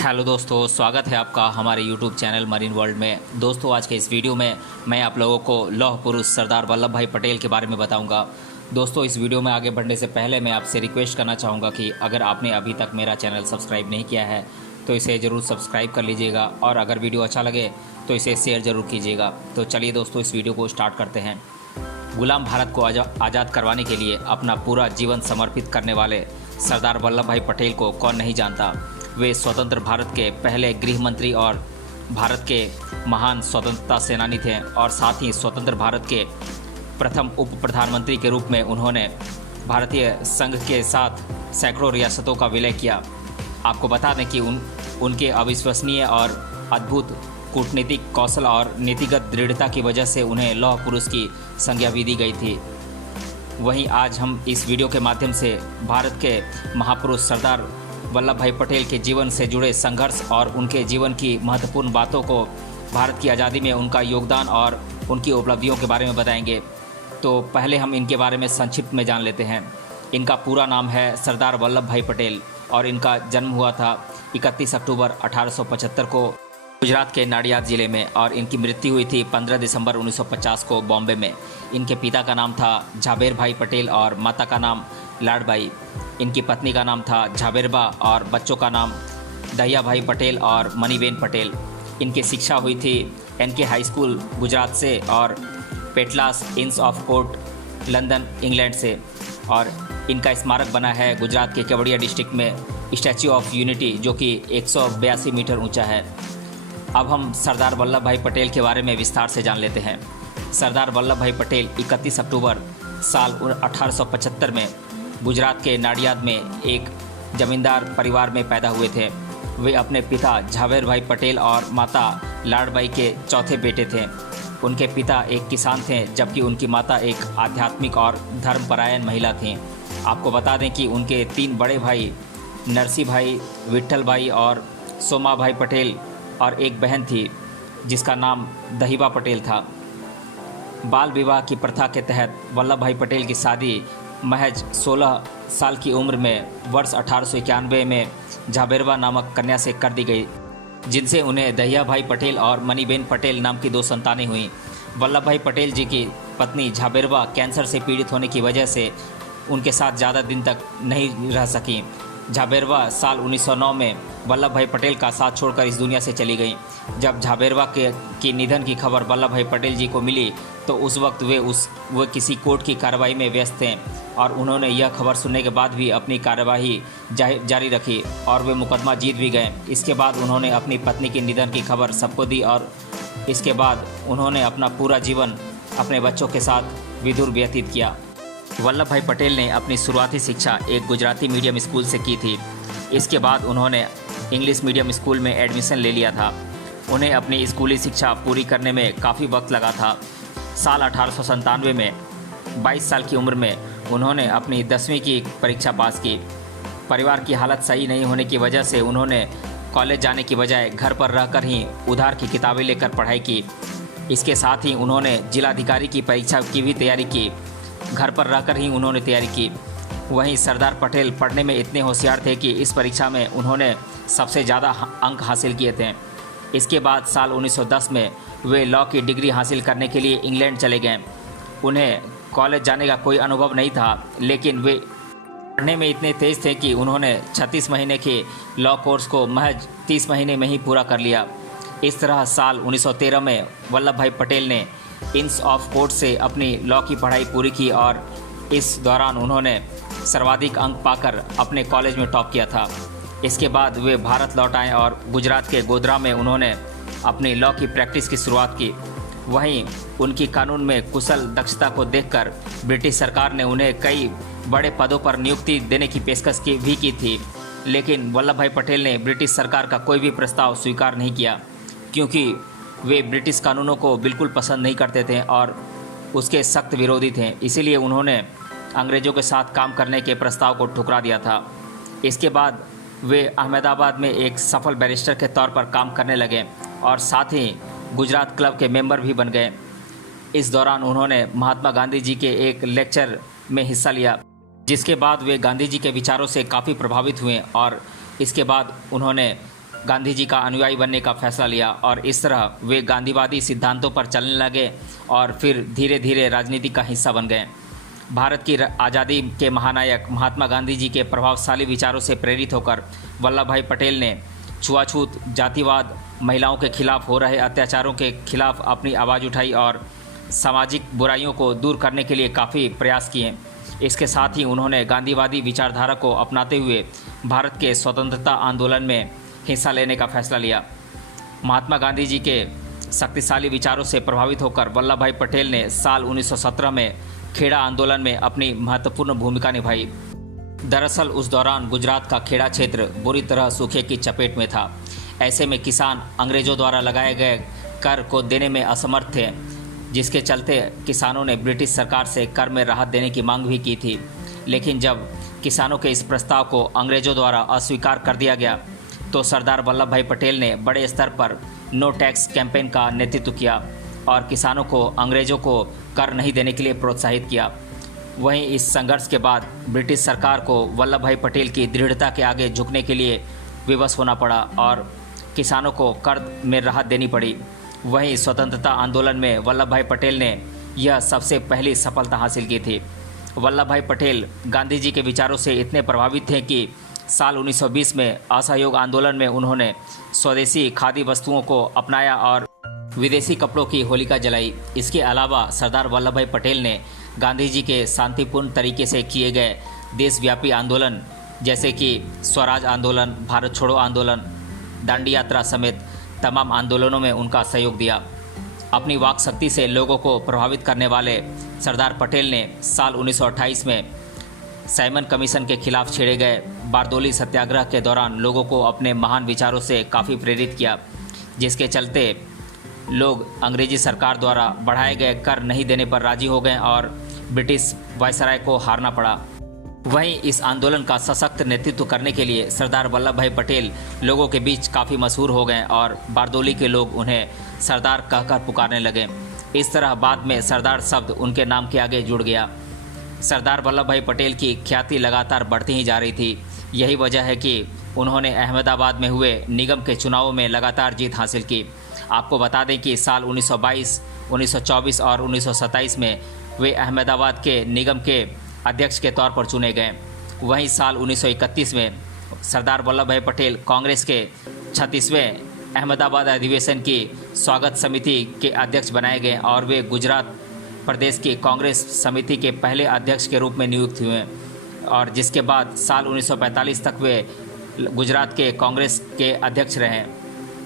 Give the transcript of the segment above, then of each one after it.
Hello दोस्तों, स्वागत है आपका हमारे यूट्यूब चैनल मरीन वर्ल्ड में। दोस्तों, आज के इस वीडियो में मैं आप लोगों को लौह पुरुष सरदार वल्लभ भाई पटेल के बारे में बताऊंगा। दोस्तों, इस वीडियो में आगे बढ़ने से पहले मैं आपसे रिक्वेस्ट करना चाहूँगा कि अगर आपने अभी तक मेरा चैनल सब्सक्राइब नहीं किया है तो इसे ज़रूर सब्सक्राइब कर लीजिएगा, और अगर वीडियो अच्छा लगे तो इसे शेयर ज़रूर कीजिएगा। तो चलिए दोस्तों, इस वीडियो को स्टार्ट करते हैं। गुलाम भारत को आज़ाद करवाने के लिए अपना पूरा जीवन समर्पित करने वाले सरदार वल्लभ भाई पटेल को कौन नहीं जानता। वे स्वतंत्र भारत के पहले गृह मंत्री और भारत के महान स्वतंत्रता सेनानी थे, और साथ ही स्वतंत्र भारत के प्रथम उप प्रधानमंत्री के रूप में उन्होंने भारतीय संघ के साथ सैकड़ों रियासतों का विलय किया। आपको बता दें कि उनके अविश्वसनीय और अद्भुत कूटनीतिक कौशल और नीतिगत दृढ़ता की वजह से उन्हें लौह पुरुष की संज्ञा भी दी गई थी। वहीं आज हम इस वीडियो के माध्यम से भारत के महापुरुष सरदार वल्लभ भाई पटेल के जीवन से जुड़े संघर्ष और उनके जीवन की महत्वपूर्ण बातों को, भारत की आज़ादी में उनका योगदान और उनकी उपलब्धियों के बारे में बताएंगे। तो पहले हम इनके बारे में संक्षिप्त में जान लेते हैं। इनका पूरा नाम है सरदार वल्लभ भाई पटेल, और इनका जन्म हुआ था 31 अक्टूबर 1875 को गुजरात के नाडियाद ज़िले में, और इनकी मृत्यु हुई थी 15 दिसंबर 1950 को बॉम्बे में। इनके पिता का नाम था झाबेर भाई पटेल और माता का नाम लाडबाई। इनकी पत्नी का नाम था झाबेरबा और बच्चों का नाम दहिया भाई पटेल और मनीबेन पटेल। इनकी शिक्षा हुई थी एनके हाई स्कूल गुजरात से और पेटलास इंस ऑफ कोर्ट लंदन इंग्लैंड से, और इनका स्मारक बना है गुजरात के केवड़िया डिस्ट्रिक्ट में स्टैच्यू ऑफ यूनिटी, जो कि 182 मीटर ऊंचा है। अब हम सरदार वल्लभ भाई पटेल के बारे में विस्तार से जान लेते हैं। सरदार वल्लभ भाई पटेल 31 अक्टूबर साल 1875 में गुजरात के नाडियाद में एक जमींदार परिवार में पैदा हुए थे। वे अपने पिता झाबेर भाई पटेल और माता लाडबाई के चौथे बेटे थे। उनके पिता एक किसान थे, जबकि उनकी माता एक आध्यात्मिक और धर्मपरायण महिला थीं। आपको बता दें कि उनके 3 बड़े भाई नरसी भाई, विट्ठल भाई और सोमा भाई पटेल, और एक बहन थी जिसका नाम दहिबा पटेल था। बाल विवाह की प्रथा के तहत वल्लभ भाई पटेल की शादी महज 16 साल की उम्र में वर्ष 1891 में झाबेरबा नामक कन्या से कर दी गई, जिनसे उन्हें दहिया भाई पटेल और मनीबेन पटेल नाम की 2 संतानें हुईं। वल्लभ भाई पटेल जी की पत्नी झाबेरबा कैंसर से पीड़ित होने की वजह से उनके साथ ज़्यादा दिन तक नहीं रह सकीं। झाबेरबा साल 1909 में वल्लभ भाई पटेल का साथ छोड़कर इस दुनिया से चली गईं। जब झाबेरबा के निधन की खबर वल्लभ भाई पटेल जी को मिली तो उस वक्त वे किसी कोर्ट की कार्रवाई में व्यस्त थे, और उन्होंने यह खबर सुनने के बाद भी अपनी कार्यवाही जारी रखी और वे मुकदमा जीत भी गए। इसके बाद उन्होंने अपनी पत्नी के निधन की खबर सबको दी, और इसके बाद उन्होंने अपना पूरा जीवन अपने बच्चों के साथ विधुर व्यतीत किया। वल्लभ भाई पटेल ने अपनी शुरुआती शिक्षा एक गुजराती मीडियम स्कूल से की थी। इसके बाद उन्होंने इंग्लिश मीडियम स्कूल में एडमिशन ले लिया था। उन्हें अपनी स्कूली शिक्षा पूरी करने में काफ़ी वक्त लगा था। साल 1897 में 22 साल की उम्र में उन्होंने अपनी 10वीं की परीक्षा पास की। परिवार की हालत सही नहीं होने की वजह से उन्होंने कॉलेज जाने की बजाय घर पर रहकर ही उधार की किताबें लेकर पढ़ाई की। इसके साथ ही उन्होंने जिलाधिकारी की परीक्षा की भी तैयारी की। घर पर रहकर ही उन्होंने तैयारी की। वहीं सरदार पटेल पढ़ने में इतने होशियार थे कि इस परीक्षा में उन्होंने सबसे ज़्यादा अंक हासिल किए थे। इसके बाद साल 1910 में वे लॉ की डिग्री हासिल करने के लिए इंग्लैंड चले गए। उन्हें कॉलेज जाने का कोई अनुभव नहीं था, लेकिन वे पढ़ने में इतने तेज़ थे कि उन्होंने 36 महीने के लॉ कोर्स को महज 30 महीने में ही पूरा कर लिया। इस तरह साल 1913 में वल्लभ भाई पटेल ने इंस ऑफ कोर्ट से अपनी लॉ की पढ़ाई पूरी की, और इस दौरान उन्होंने सर्वाधिक अंक पाकर अपने कॉलेज में टॉप किया था। इसके बाद वे भारत लौट आए और गुजरात के गोधरा में उन्होंने अपनी लॉ की प्रैक्टिस की शुरुआत की। वहीं उनकी कानून में कुशल दक्षता को देखकर ब्रिटिश सरकार ने उन्हें कई बड़े पदों पर नियुक्ति देने की पेशकश भी की थी, लेकिन वल्लभ भाई पटेल ने ब्रिटिश सरकार का कोई भी प्रस्ताव स्वीकार नहीं किया, क्योंकि वे ब्रिटिश कानूनों को बिल्कुल पसंद नहीं करते थे और उसके सख्त विरोधी थे। इसीलिए उन्होंने अंग्रेज़ों के साथ काम करने के प्रस्ताव को ठुकरा दिया था। इसके बाद वे अहमदाबाद में एक सफल बैरिस्टर के तौर पर काम करने लगे और साथ ही गुजरात क्लब के मेंबर भी बन गए। इस दौरान उन्होंने महात्मा गांधी जी के एक लेक्चर में हिस्सा लिया, जिसके बाद वे गांधी जी के विचारों से काफ़ी प्रभावित हुए, और इसके बाद उन्होंने गांधी जी का अनुयायी बनने का फैसला लिया और इस तरह वे गांधीवादी सिद्धांतों पर चलने लगे और फिर धीरे धीरे राजनीति का हिस्सा बन गए। भारत की आज़ादी के महानायक महात्मा गांधी जी के प्रभावशाली विचारों से प्रेरित होकर वल्लभ भाई पटेल ने छुआछूत, जातिवाद, महिलाओं के खिलाफ हो रहे अत्याचारों के खिलाफ अपनी आवाज़ उठाई और सामाजिक बुराइयों को दूर करने के लिए काफ़ी प्रयास किए। इसके साथ ही उन्होंने गांधीवादी विचारधारा को अपनाते हुए भारत के स्वतंत्रता आंदोलन में हिस्सा लेने का फैसला लिया। महात्मा गांधी जी के शक्तिशाली विचारों से प्रभावित होकर वल्लभ भाई पटेल ने साल 1917 में खेड़ा आंदोलन में अपनी महत्वपूर्ण भूमिका निभाई। दरअसल उस दौरान गुजरात का खेड़ा क्षेत्र बुरी तरह सूखे की चपेट में था। ऐसे में किसान अंग्रेजों द्वारा लगाए गए कर को देने में असमर्थ थे, जिसके चलते किसानों ने ब्रिटिश सरकार से कर में राहत देने की मांग भी की थी। लेकिन जब किसानों के इस प्रस्ताव को अंग्रेजों द्वारा अस्वीकार कर दिया गया तो सरदार वल्लभ भाई पटेल ने बड़े स्तर पर नो टैक्स कैंपेन का नेतृत्व किया और किसानों को अंग्रेजों को कर नहीं देने के लिए प्रोत्साहित किया। वहीं इस संघर्ष के बाद ब्रिटिश सरकार को वल्लभ भाई पटेल की दृढ़ता के आगे झुकने के लिए विवश होना पड़ा और किसानों को कर में राहत देनी पड़ी। वहीं स्वतंत्रता आंदोलन में वल्लभ भाई पटेल ने यह सबसे पहली सफलता हासिल की थी। वल्लभ भाई पटेल गांधी जी के विचारों से इतने प्रभावित थे कि साल 1920 में असहयोग आंदोलन में उन्होंने स्वदेशी खादी वस्तुओं को अपनाया और विदेशी कपड़ों की होलिका जलाई। इसके अलावा सरदार वल्लभ भाई पटेल ने गांधी जी के शांतिपूर्ण तरीके से किए गए देशव्यापी आंदोलन जैसे कि स्वराज आंदोलन, भारत छोड़ो आंदोलन, दांडी यात्रा समेत तमाम आंदोलनों में उनका सहयोग दिया। अपनी वाक शक्ति से लोगों को प्रभावित करने वाले सरदार पटेल ने साल 1928 में साइमन कमीशन के खिलाफ छेड़े गए बारदोली सत्याग्रह के दौरान लोगों को अपने महान विचारों से काफ़ी प्रेरित किया, जिसके चलते लोग अंग्रेजी सरकार द्वारा बढ़ाए गए कर नहीं देने पर राजी हो गए और ब्रिटिश वायसराय को हारना पड़ा। वहीं इस आंदोलन का सशक्त नेतृत्व करने के लिए सरदार वल्लभ भाई पटेल लोगों के बीच काफ़ी मशहूर हो गए और बारदोली के लोग उन्हें सरदार कहकर पुकारने लगे। इस तरह बाद में सरदार शब्द उनके नाम के आगे जुड़ गया। सरदार वल्लभ भाई पटेल की ख्याति लगातार बढ़ती ही जा रही थी। यही वजह है कि उन्होंने अहमदाबाद में हुए निगम के चुनावों में लगातार जीत हासिल की। आपको बता दें कि साल 1922, 1924 और 1927 में वे अहमदाबाद के निगम के अध्यक्ष के तौर पर चुने गए। वहीं साल 1931 में सरदार वल्लभ भाई पटेल कांग्रेस के 36वें अहमदाबाद अधिवेशन की स्वागत समिति के अध्यक्ष बनाए गए और वे गुजरात प्रदेश की कांग्रेस समिति के पहले अध्यक्ष के रूप में नियुक्त हुए और जिसके बाद साल 1945 तक वे गुजरात के कांग्रेस के अध्यक्ष रहे।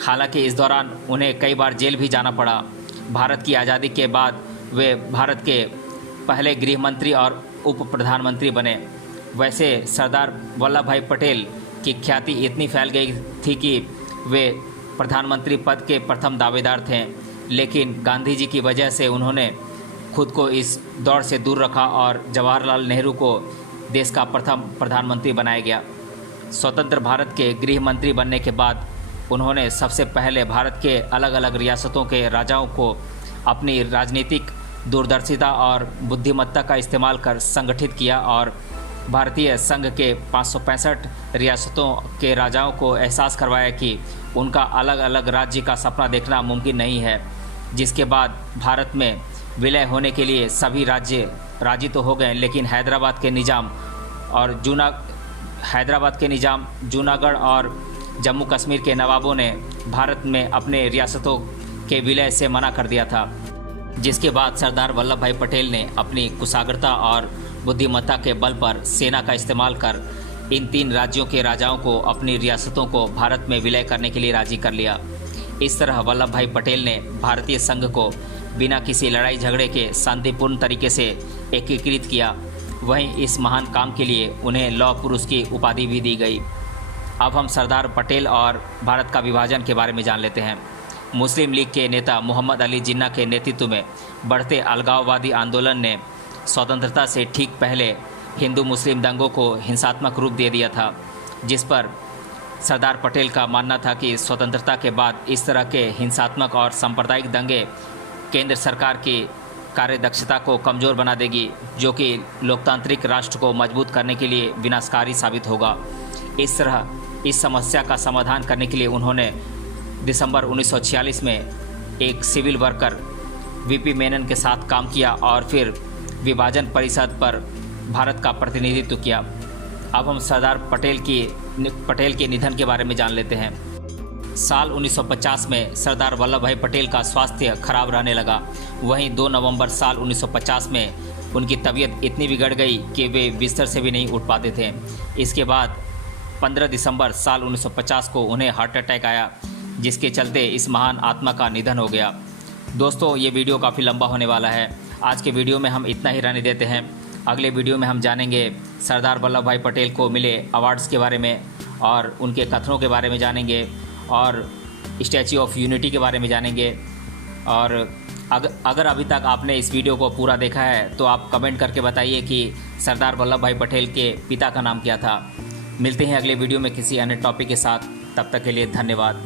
हालांकि इस दौरान उन्हें कई बार जेल भी जाना पड़ा। भारत की आज़ादी के बाद वे भारत के पहले गृह मंत्री और उप प्रधानमंत्री बने। वैसे सरदार वल्लभ भाई पटेल की ख्याति इतनी फैल गई थी कि वे प्रधानमंत्री पद के प्रथम दावेदार थे, लेकिन गांधी जी की वजह से उन्होंने खुद को इस दौड़ से दूर रखा और जवाहरलाल नेहरू को देश का प्रथम प्रधानमंत्री बनाया गया। स्वतंत्र भारत के गृह मंत्री बनने के बाद उन्होंने सबसे पहले भारत के अलग अलग रियासतों के राजाओं को अपनी राजनीतिक दूरदर्शिता और बुद्धिमत्ता का इस्तेमाल कर संगठित किया और भारतीय संघ के 565 रियासतों के राजाओं को एहसास करवाया कि उनका अलग अलग राज्य का सपना देखना मुमकिन नहीं है। जिसके बाद भारत में विलय होने के लिए सभी राज्य राजी तो हो गए, लेकिन हैदराबाद के निज़ाम, जूनागढ़ और जम्मू कश्मीर के नवाबों ने भारत में अपने रियासतों के विलय से मना कर दिया था। जिसके बाद सरदार वल्लभ भाई पटेल ने अपनी कुशाग्रता और बुद्धिमत्ता के बल पर सेना का इस्तेमाल कर इन 3 राज्यों के राजाओं को अपनी रियासतों को भारत में विलय करने के लिए राजी कर लिया। इस तरह वल्लभ भाई पटेल ने भारतीय संघ को बिना किसी लड़ाई झगड़े के शांतिपूर्ण तरीके से एकीकृत किया। वहीं इस महान काम के लिए उन्हें लौह पुरुष की उपाधि भी दी गई। अब हम सरदार पटेल और भारत का विभाजन के बारे में जान लेते हैं। मुस्लिम लीग के नेता मोहम्मद अली जिन्ना के नेतृत्व में बढ़ते अलगाववादी आंदोलन ने स्वतंत्रता से ठीक पहले हिंदू मुस्लिम दंगों को हिंसात्मक रूप दे दिया था, जिस पर सरदार पटेल का मानना था कि स्वतंत्रता के बाद इस तरह के हिंसात्मक और सांप्रदायिक दंगे केंद्र सरकार की कार्यदक्षता को कमज़ोर बना देगी, जो कि लोकतांत्रिक राष्ट्र को मजबूत करने के लिए विनाशकारी साबित होगा। इस तरह इस समस्या का समाधान करने के लिए उन्होंने दिसंबर 1946 में एक सिविल वर्कर वीपी मेनन के साथ काम किया और फिर विभाजन परिषद पर भारत का प्रतिनिधित्व किया। अब हम सरदार पटेल के निधन के बारे में जान लेते हैं। साल 1950 में सरदार वल्लभ भाई पटेल का स्वास्थ्य खराब रहने लगा। वहीं 2 नवंबर साल 1950 में उनकी तबीयत इतनी बिगड़ गई कि वे बिस्तर से भी नहीं उठ पाते थे। इसके बाद 15 दिसंबर साल 1950 को उन्हें हार्ट अटैक आया, जिसके चलते इस महान आत्मा का निधन हो गया। दोस्तों, ये वीडियो काफ़ी लंबा होने वाला है। आज के वीडियो में हम इतना ही रहने देते हैं। अगले वीडियो में हम जानेंगे सरदार वल्लभ भाई पटेल को मिले अवार्ड्स के बारे में और उनके कथनों के बारे में जानेंगे और स्टैच्यू ऑफ यूनिटी के बारे में जानेंगे। और अगर अभी तक आपने इस वीडियो को पूरा देखा है तो आप कमेंट करके बताइए कि सरदार वल्लभ भाई पटेल के पिता का नाम क्या था। मिलते हैं अगले वीडियो में किसी अन्य टॉपिक के साथ। तब तक के लिए धन्यवाद।